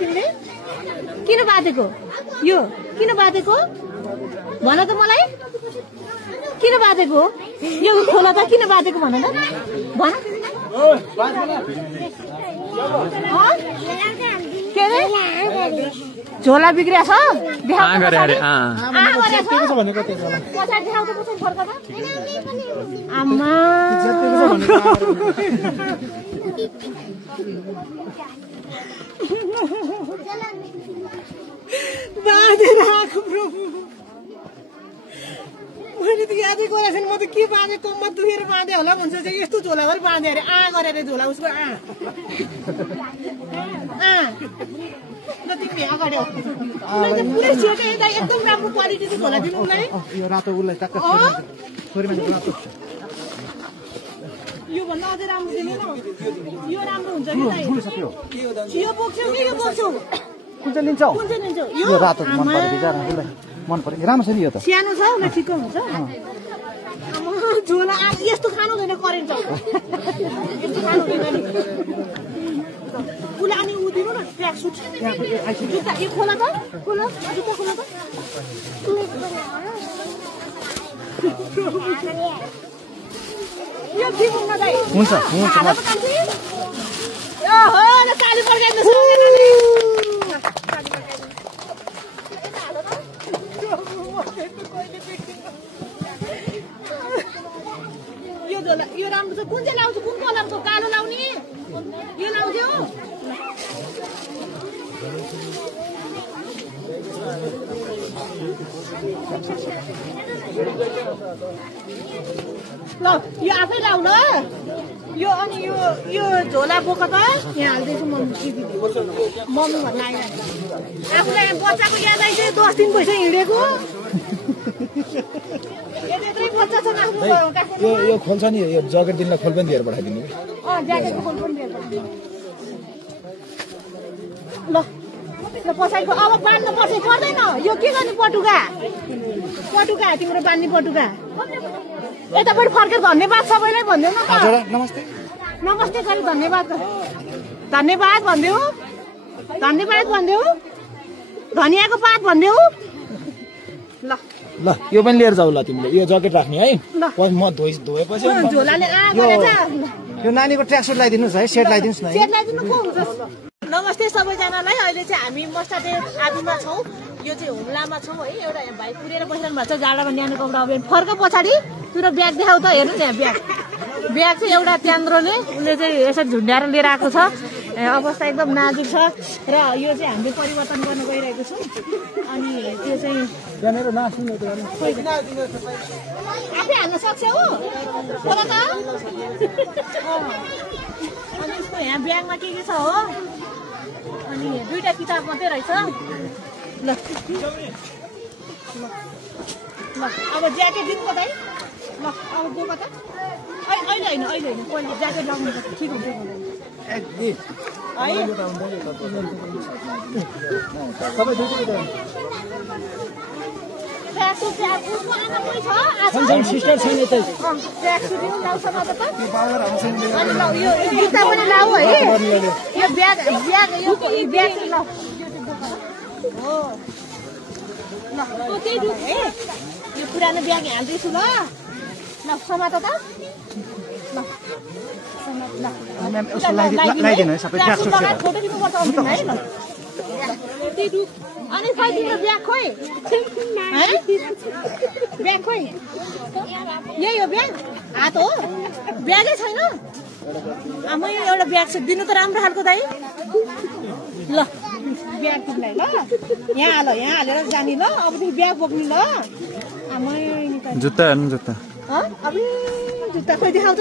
तिमीले किन बाँधेको यो किन बाँधेको भन त मलाई किन बाँधेको यो खोला त किन बाँधेको भन त भन के अरे झोला बिग्रिया छ आमा बाँधेर आएको प्रभु मैले त यादै गरेको छैन म त के बाँधे कम्मा दुखेर बाँधे होला भन्छ चाहिँ यस्तो झोला गरी बाँधे अरे गरेर झोला उसको ल तिमी अगाडि पुरै सेट एकदम राम्रो क्वालिटीको झोला दिनु उसलाई यो रातो उसलाई टक्क यो भन्दा अझै राम्रो दिनु न यो राम्रो हुन्छ कि यो बोक्छौ कि यो बोक्छौ कुन चाहिँ लिन्छौ यो रातो मन पर्यो बिचारा उसलाई मन पर्यो राम्रो छ नि यो त सानो छ उसलाई ठिक्क हुन्छ झोला यस्तो खानु हुँदैन करेन्ट यस्तो खानु हुँदैन नि उसलाई अनि उ दिनु न ट्र्याक सुट जुत्ता यो खोला त खोला जुत्ता खोला त यो दिनु न दाइ हुन्छ ओहो ल काली पर्काइनु यो राम्रो छ कुन चाहिँ लाउँछु कुन कलरको कालो लाउने यो लाउँथ्यो ल यो आफै लाउ ल यो अनि यो झोला बोक त यहाँ हाल्दैछु मम्मी भन्न आइरहेको आफूलाई बच्चाको याद आइसक्यो 10 दिन भइसक्यो हिँडेको यो खोल्छ नि यो ज्याकेट दिनलाई खोल पनि दिएर पठाइदिनु ज्याकेटको खोल पनि दिएर ल पछाडिको अब बाँध्नु पर्छ पर्दैन यो के गर्ने पटुका तिम्रो बाँध्ने पटुका यतापट्टि फर्केर धन्यवाद सबैलाई भनिदेऊ न नमस्ते नमस्ते गरी धन्यवाद भनिदेऊ धनियाको पात भनिदेऊ ल यो पनि लिएर जाऊ ल तिमीले यो ज्याकेट राख्ने है म धोएपछि यो नानीको ट्र्याक सुट लगाइदिनुहोस् है सेट लगाइदिनुहोस् न नमस्ते सबैजनालाई अहिले चाहिँ हामी मस्टाटे आदिमा छौँ यो चाहिँ हुम्लामा छौँ है एउटा भाइ पुरेर बसिरहनु भएको छ जाडामा न्यानो कपडा अभियान फर्क पछाडि तुरो ब्याग देखाउ त हेर्नु त्यहाँ ब्याग चाहिँ एउटा त्यान्द्रोले उसले चाहिँ यसरी झुन्ड्याएर लिएर आएको छ अवस्था एकदम नाजुक छ र यो चाहिँ हामीले परिवर्तन गर्न गइरहेको छौँ अनि त्यो चाहिँ आफै हाल्न सक्छ हो अनि उसको यहाँ ब्यागमा के छ हो अनि 2टा किताब मात्रै रहेछ ल अब ज्याकेट दिनु त भाइ ल अब बोक त अहिले होइन पहिले ज्याकेट लगाउनु पर्छ ठिक हुन्छ जुत्ता पनि लाऊ है यो ब्याग लाऊ यो पुरानो ब्याग हाल्दैछु ल समात त अनि खै तिम्रो ब्याग खोइ यही हो ब्याग हात हो ब्यागै छैन आमा एउटा ब्याग छ दिनु त राम्रो खालको दाइ ल ब्याग तिमीलाई ल यहाँ हालेर जाने ल अबदेखि ब्याग बोक्ने ल आमा जुत्ता हेर्नु जुत्ता अब जुत्ता खोइ देखाउ त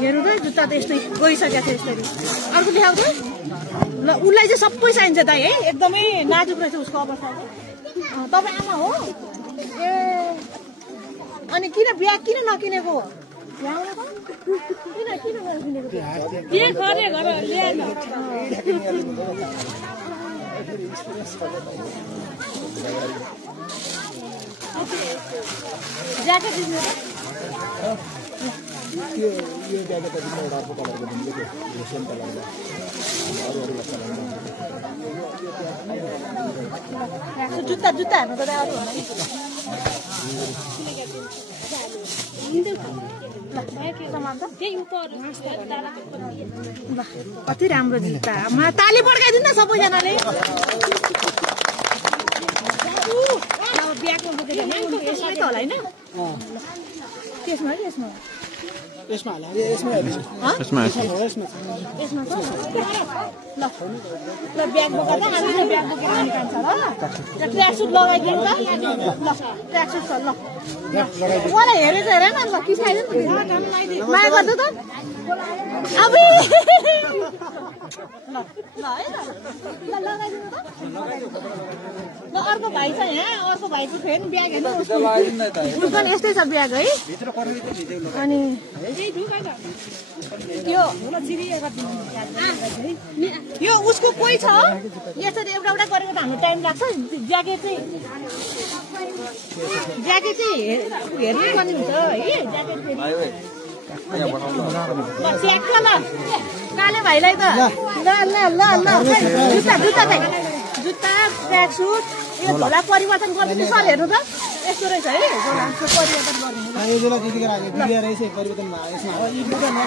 हेर्नु त जुत्ता त यस्तै गइसकेको छ यसरी अर्को देखाउ त ल उसलाई चाहिँ सबै चाहिन्छ दाइ है एकदमै नाजुक रहेछ उसको अवस्था तपाईँ आमा हो ए अनि किन ब्याग किन नकिनेको ज्याकेट यो ज्याकेट त तिमीलाई एउटा अर्को कलरको दिन्छ त्यो सेम कलरको अरू जुत्ता जुत्ता हेर्नु त अरू कति राम्रो जुत्ता ताली पड्काइदिनु न सबैजनाले ब्यागमा बोकेर यसमै त होला होइन त्यसमा यसमा यसमा हाल्यो यसमा ल ब्याग बोकेर हामी ब्याग बोकेर निकाल्छ ल ट्र्याक सुट लगाइदिन्छ ल ट्र्याक सुट छ ल मलाई हेरेछ हेर न ल किसाइदिनु माया गर्छु त अब ल है ल लगाइदिनु त ल अर्को भाइ छ यहाँ अर्को भाइको फेरि ब्याग हेर्नु उसको पनि यस्तै छ ब्याग है अनि यो उसको कोही छ यसरी एउटा एउटा गरेको त हाम्रो टाइम लाग्छ ज्याकेट चाहिँ हेर्नु पर्ने हुन्छ है ज्याकेट च्याक्क ल काले भाइलाई त ल जुत्ता जुत्ता ट्र्याक सुट यो झोला परिवर्तन गरिदिनु सर हेर्नु त यस्तो रहेछ है झोला परिवर्तन गरिदिनु